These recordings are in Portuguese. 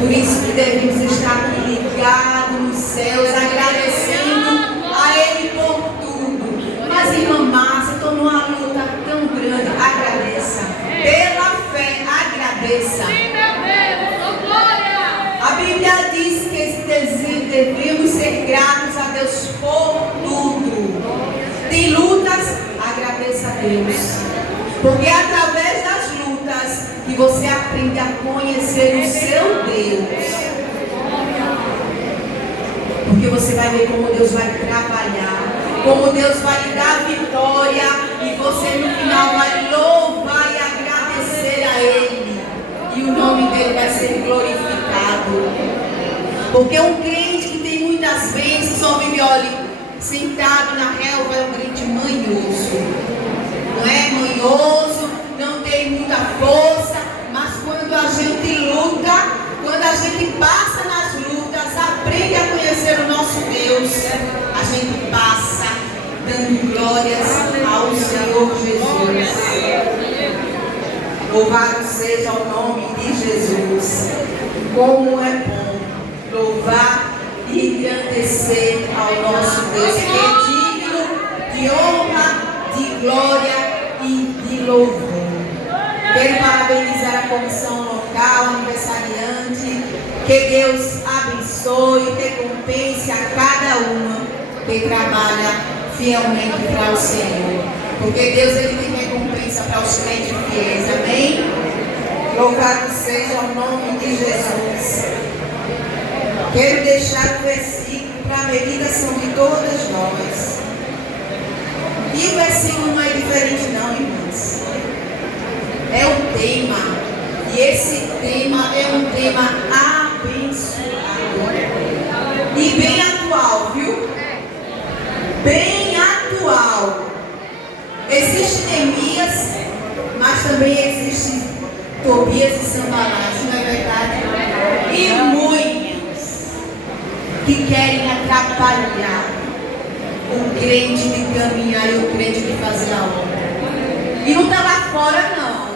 Por isso que devemos estar aqui ligados nos céus, agradecendo a Ele por tudo. Mas, irmã Márcia, estou numa luta tão grande. Agradeça. Pela fé, agradeça. Sim, meu Deus, glória! A Bíblia diz que devemos ser gratos a Deus por tudo. Tem lutas, agradeça a Deus. Porque é através das lutas que você aprende a conhecer o seu Deus. Porque você vai ver como Deus vai trabalhar, como Deus vai lhe dar vitória, e você no final vai louvar e agradecer a Ele. E o nome dele vai ser glorificado. Porque um crente que tem muitas bênçãos só vive, olha, sentado na relva, é um crente manhoso. Não é manhoso, não tem muita força, mas quando a gente luta, quando a gente passa nas lutas, aprende a conhecer o nosso Deus, a gente passa dando glórias ao Senhor Jesus. Louvado seja o nome de Jesus. Como é bom louvar e engrandecer ao nosso Deus, que é digno de honra, de glória e de louvor. Quero parabenizar a comissão local, aniversariante. Que Deus abençoe e recompense a cada uma que trabalha fielmente para o Senhor. Porque Deus, Ele tem recompensa para os crentes fiéis. Amém? Louvado seja o nome de Jesus. Quero deixar o versículo para a meditação de todas nós. E o versículo não é diferente não, irmãos. É um tema. E esse tema é um tema abençoado. E bem atual, viu? Bem atual. Existe Neemias, mas também existe Tobias e Sanbalate, não é verdade? E muitos que querem atrapalhar o crente de caminhar e o crente de fazer a obra. E não está lá fora, não.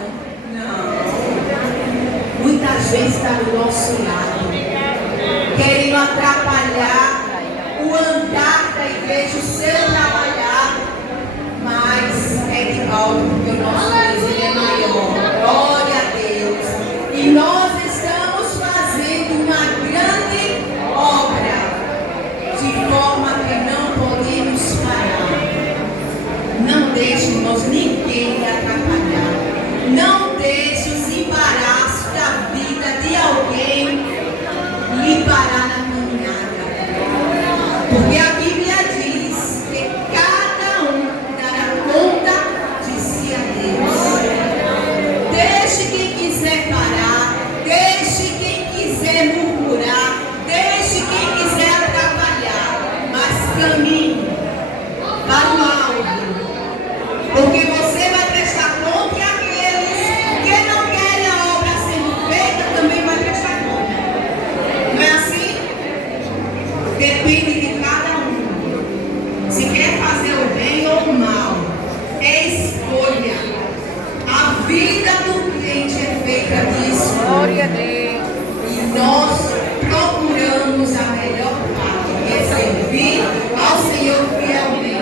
Muitas vezes está do nosso lado, querendo atrapalhar o andar da igreja, o seu trabalhar, mas é de volta, porque o nosso Deus, Ele é maior. Glória a Deus. E nós estamos fazendo uma grande obra, de forma que não podemos parar. Não deixe, irmãos, ninguém lhe atrapalhar. Não deixe os embaraços da vida de alguém lhe parar na caminhada. Porque a Bíblia diz que cada um dará conta de si a Deus. Deixe quem quiser parar, deixe quem quiser murmurar, deixe quem quiser atrapalhar, mas caminhe para o alto. Porque você vai prestar conta e aqueles que não querem a obra sendo feita também vai prestar conta. Não é assim? Depende de cada um. Se quer fazer o bem ou o mal, é escolha. A vida do crente é feita de escolha. Glória a Deus. E nós procuramos a melhor parte, que é servir ao Senhor fielmente.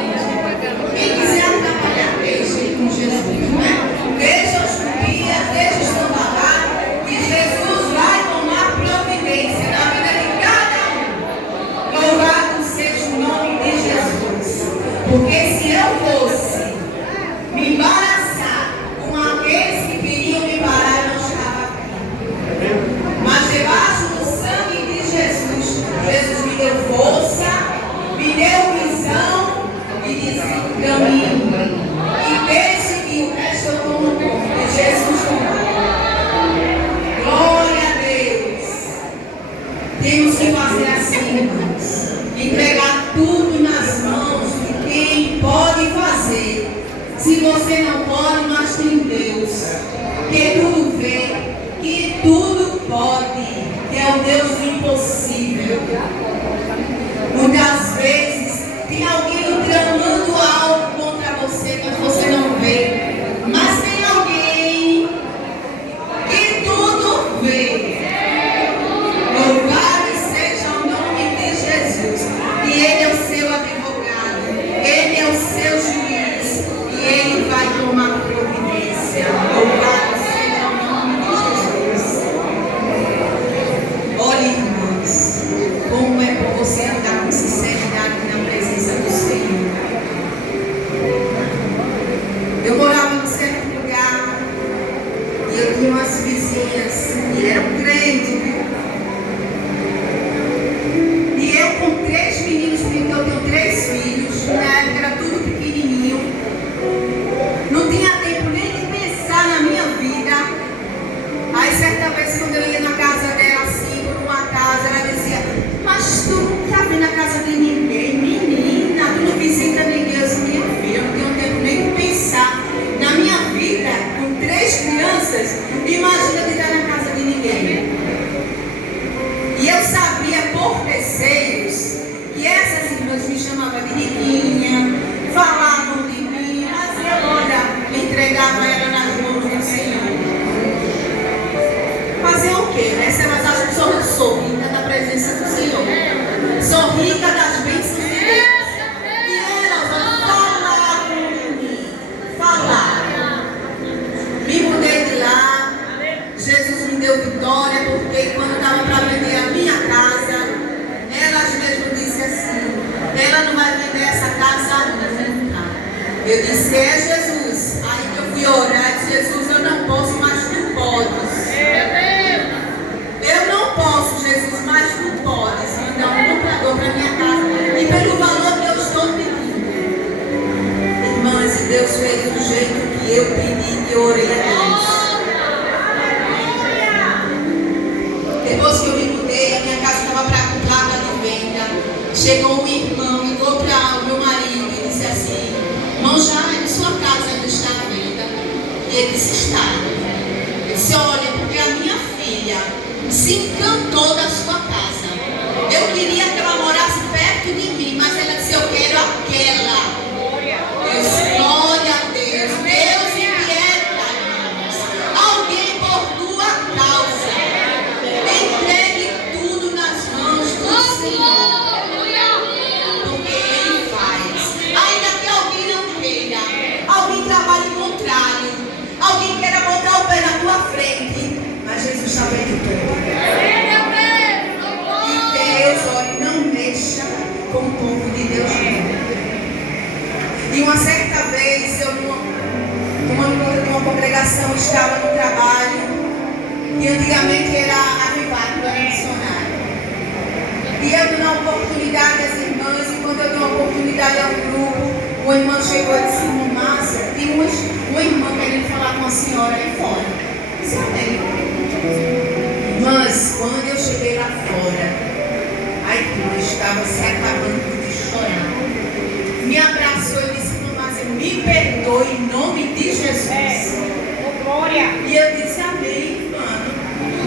Quem quiser atrapalhar, deixe com Jesus, né? Deixa os dias, deixa os trabalhar, que Jesus vai tomar providência na vida de cada um. Louvado seja o nome de Jesus. Porque se eu fosse me embaraçar com aqueles que queriam me parar, eu não estava aqui. Mas debaixo do sangue de Jesus, Jesus me deu força, me deu visão e disse: caminho. E deixe que o resto eu tomo conta. Jesus tomou. Glória a Deus. Temos que fazer assim, irmãos. Entregar tudo nas mãos de quem pode fazer. Se você não pode, mas tem Deus, que tudo vê, que tudo pode, que é o Deus do impossível. Muitas vezes tem alguém tramando algo contra você, mas você não vê. Mas tem alguém que tudo vê. era um crente, viu? E eu com 3 meninos, porque eu tenho 3 filhos, na época era tudo pequenininho. Não tinha tempo nem de pensar na minha vida. Aí certa vez quando eu ia na casa dela, assim, por uma casa, ela dizia, mas tu não tá vendo a casa de ninguém, menina, tu não visita ninguém. Eu disse, minha filha, eu não tenho tempo nem de pensar na minha vida, com 3 crianças, imagina de estar na casa de ninguém. E eu sabia por terceiros que essas irmãs me chamavam de riquinha, falavam de mim, mas eu, olha, entregava ela nas mãos do Senhor. Fazer o quê, né? Se elas acham que sou rica da presença do Senhor, sou rica das bênçãos de Deus. E elas falavam de mim, falavam. Me mudei de lá, Jesus me deu vitória, porque quando estava para vender a minha casa, elas mesmo disseram assim, ela não vai vender essa casa nunca. Eu disse, é Jesus. Aí que eu fui orar e disse, Jesus, eu não posso, mas tu podes. Eu não posso, Jesus, mas tu podes me dar um comprador para minha casa e pelo valor que eu estou pedindo. Irmãs, e Deus fez do jeito que eu pedi, que eu orei a Deus. Depois que eu me mudei, a minha casa estava para placa de venda. Chegou um irmão, ligou para o meu marido e disse assim, irmão Jaime, sua casa ainda está à venda? E ele disse, está. Eu disse, olha, porque a minha filha se encantou da sua casa. Eu queria que ela morasse perto de mim, mas ela disse, eu quero aquela. Eu disse, glória a Deus. Deus inquieta, irmãos. Alguém por tua causa. Entregue tudo nas mãos do Senhor. Porque Ele faz. Ainda que alguém não queira, alguém trabalhe contrário, alguém queira botar o pé na tua frente, mas Jesus sabe de tudo. E Deus, olha, não mexa com o povo de Deus. E uma certa vez, eu numa congregação, estava no trabalho, que antigamente era avivado, era missionário. E eu dei uma oportunidade às irmãs, e quando eu dei uma oportunidade ao grupo, o irmão chegou e disse, Márcia, tem uma irmã querendo falar com a senhora aí fora. Eu disse, amém. Irmãs, quando eu cheguei lá fora, a irmã estava se acabando de chorar. Me abraçou e disse, Márcia, me perdoe em nome de Jesus. Glória. E eu disse, amém, mano.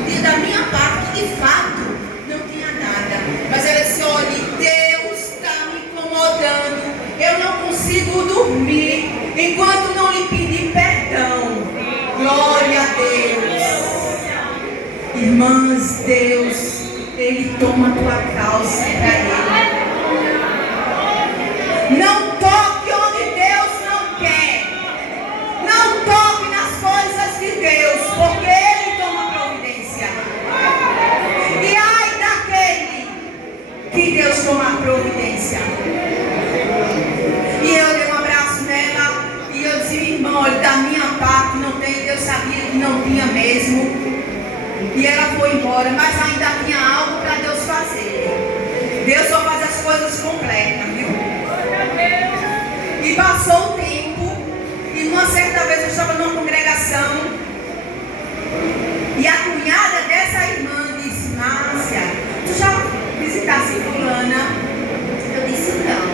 E da minha parte, de fato, não tinha nada. Mas ela disse, olha, Deus está me incomodando. Eu não consigo dormir enquanto não lhe pedir perdão. Glória a Deus. Irmãs, Deus, Ele toma a tua causa para Ele. Não toque onde Deus não quer. Não toque nas coisas de Deus, porque Ele toma providência. E ai daquele que Deus toma providência. E eu dei um abraço nela e eu disse, irmão, olha, da minha parte não tem, Deus sabia que não tinha mesmo. E ela foi embora, mas ainda tinha algo para Deus fazer. Deus só faz as coisas completas, viu? E passou o tempo, e uma certa vez eu estava numa congregação, e a cunhada dessa irmã disse, Márcia, tu já visitasse fulana? Eu disse, não,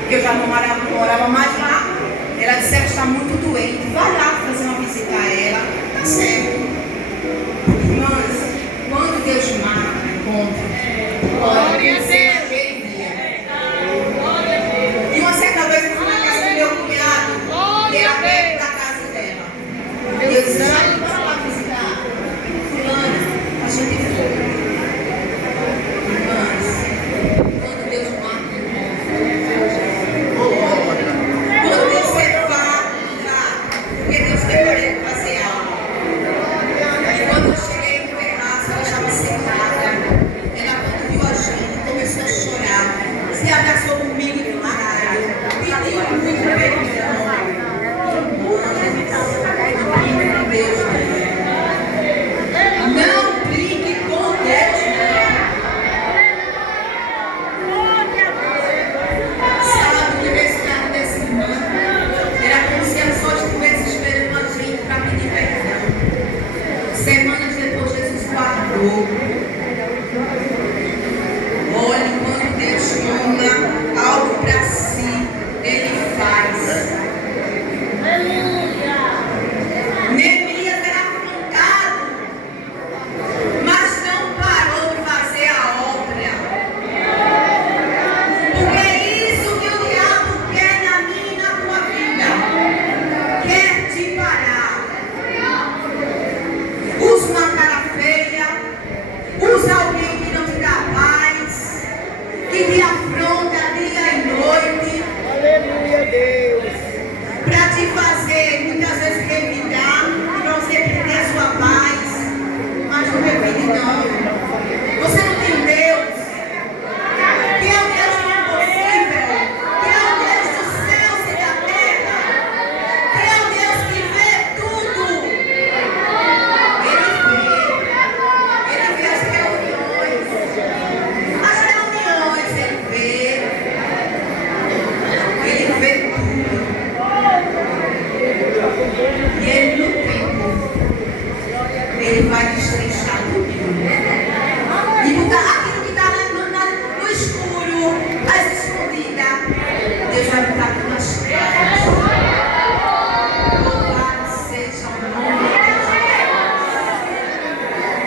porque eu já não morava mais lá. Ela disse, ela está muito doente, vai lá fazer uma visita a ela. Tá certo. Irmãs, quando Deus marca o encontro, pode ser naquele dia. E uma certa vez eu fui na casa do meu cunhado, que era perto da casa dela. E eu disse, já para lá visitar fulana. fogo. Olhe, quando Deus toma algo para si, Ele faz. Neemias era afrontado, mas não parou de fazer a obra. Porque é isso que o diabo quer na minha e na tua vida. Quer te parar. Usa uma cara feia, usa alguém que não te dá paz, que te afronta dia e noite. Aleluia, Deus. Para te fazer muitas vezes revidar, para você perder a sua paz. Mas não revide não. Você não tem Deus. Que é o Deus do impossível. Que é o Deus dos céus e da terra. Que é o Deus que vê tudo. Ele vê as reuniões. As reuniões ele vê. Ele vê tudo. E ele no tempo, ele vai destrinchar tudo. E botar aquilo que está no escuro, as escondidas, Deus vai botar tudo nas trevas. Louvado seja o nome de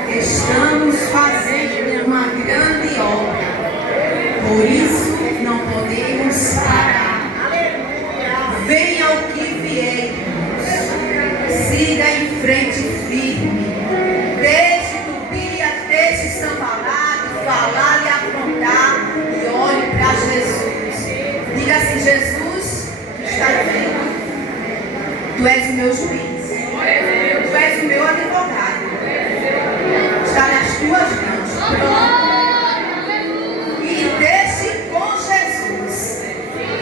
Deus. Estamos fazendo uma grande obra. Por isso não podemos parar. Venha o que vier. Siga em frente firme. Deixe Tobias, deixe Sanballat falar e afrontar e olhe para Jesus. Diga assim: Jesus está vendo. Tu és o meu juiz. Tu és o meu advogado. Está nas tuas mãos. Pronto. E deixe com Jesus.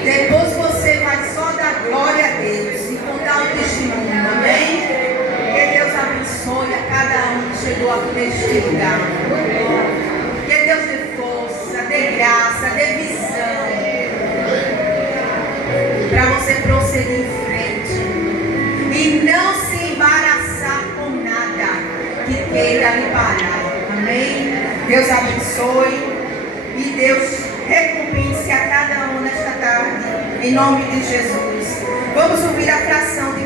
Depois você vai só dar glória a Deus e contar o testemunho, amém? Que Deus abençoe a cada um que chegou aqui neste lugar. Que Deus dê força, dê graça, dê visão para você prosseguir em frente e não se embaraçar com nada que queira lhe parar, amém? Deus abençoe e Deus recompense a cada um nesta tarde, em nome de Jesus. Vamos ouvir a fração de